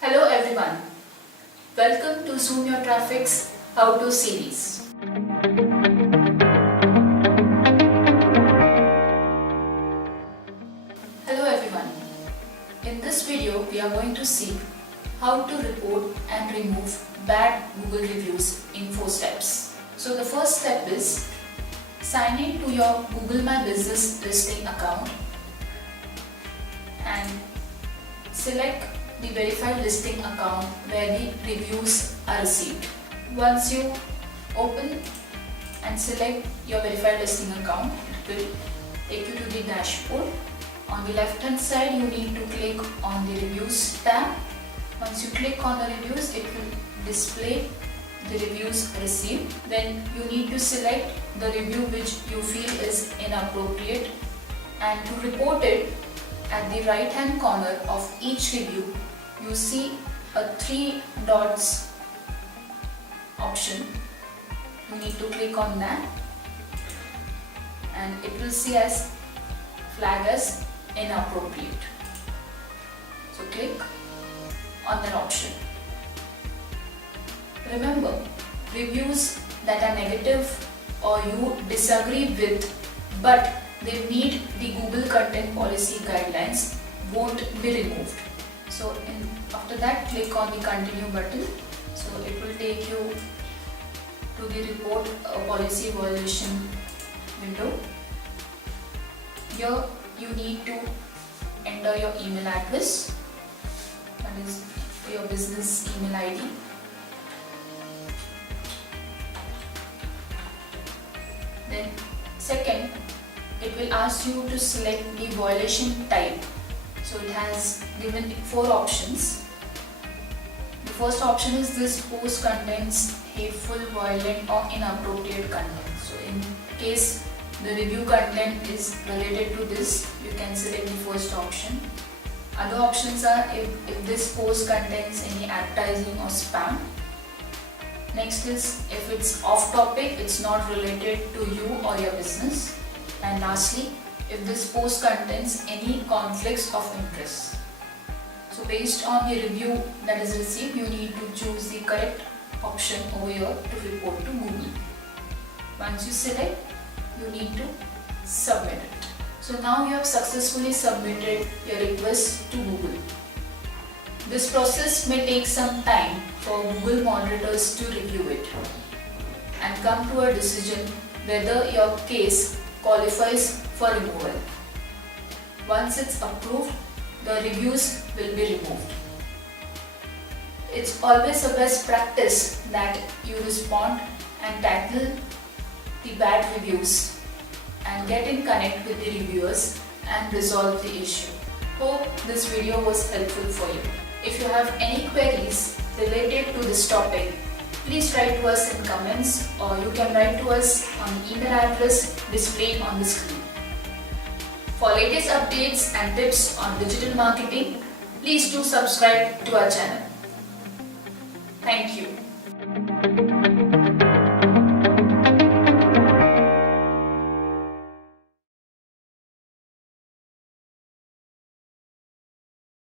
Hello everyone, welcome to Zoom Your Traffic's How To series. Hello everyone, in this video we are going to see how to report and remove bad Google reviews in 4 steps. So the first step is sign in to your Google My Business listing account and select the verified listing account where the reviews are received. Once you open and select your verified listing account, it will take you to the dashboard. On the left hand side you need to click on the reviews tab. Once you click on the reviews, it will display the reviews received. Then you need to select the review which you feel is inappropriate, and to report it, at the right hand corner of each review you see a 3 dots option. You need to click on that and it will see as flag as inappropriate. So click on that option. Remember, reviews that are negative or you disagree with but they meet the Google content policy guidelines won't be removed. So after that, click on the continue button. So it will take you to the report a policy violation window. Here you need to enter your email address, that is your business email ID. Then second, it will ask you to select the violation type. So it has given 4 options. The first option is this post contains hateful, violent or inappropriate content. So in case the review content is related to this, you can select the first option. Other options are if this post contains any advertising or spam. Next is if it's off topic, it's not related to you or your business. And lastly, if this post contains any conflicts of interest. So based on the review that is received, you need to choose the correct option over here to report to Google. Once you select, you need to submit it. So now you have successfully submitted your request to Google. This process may take some time for Google moderators to review it and come to a decision whether your case qualifies for removal. Once it's approved, the reviews will be removed. It's always a best practice that you respond and tackle the bad reviews and get in connect with the reviewers and resolve the issue. Hope this video was helpful for you. If you have any queries related to this topic, please write to us in comments or you can write to us on the email address displayed on the screen. For latest updates and tips on digital marketing, please do subscribe to our channel. Thank you.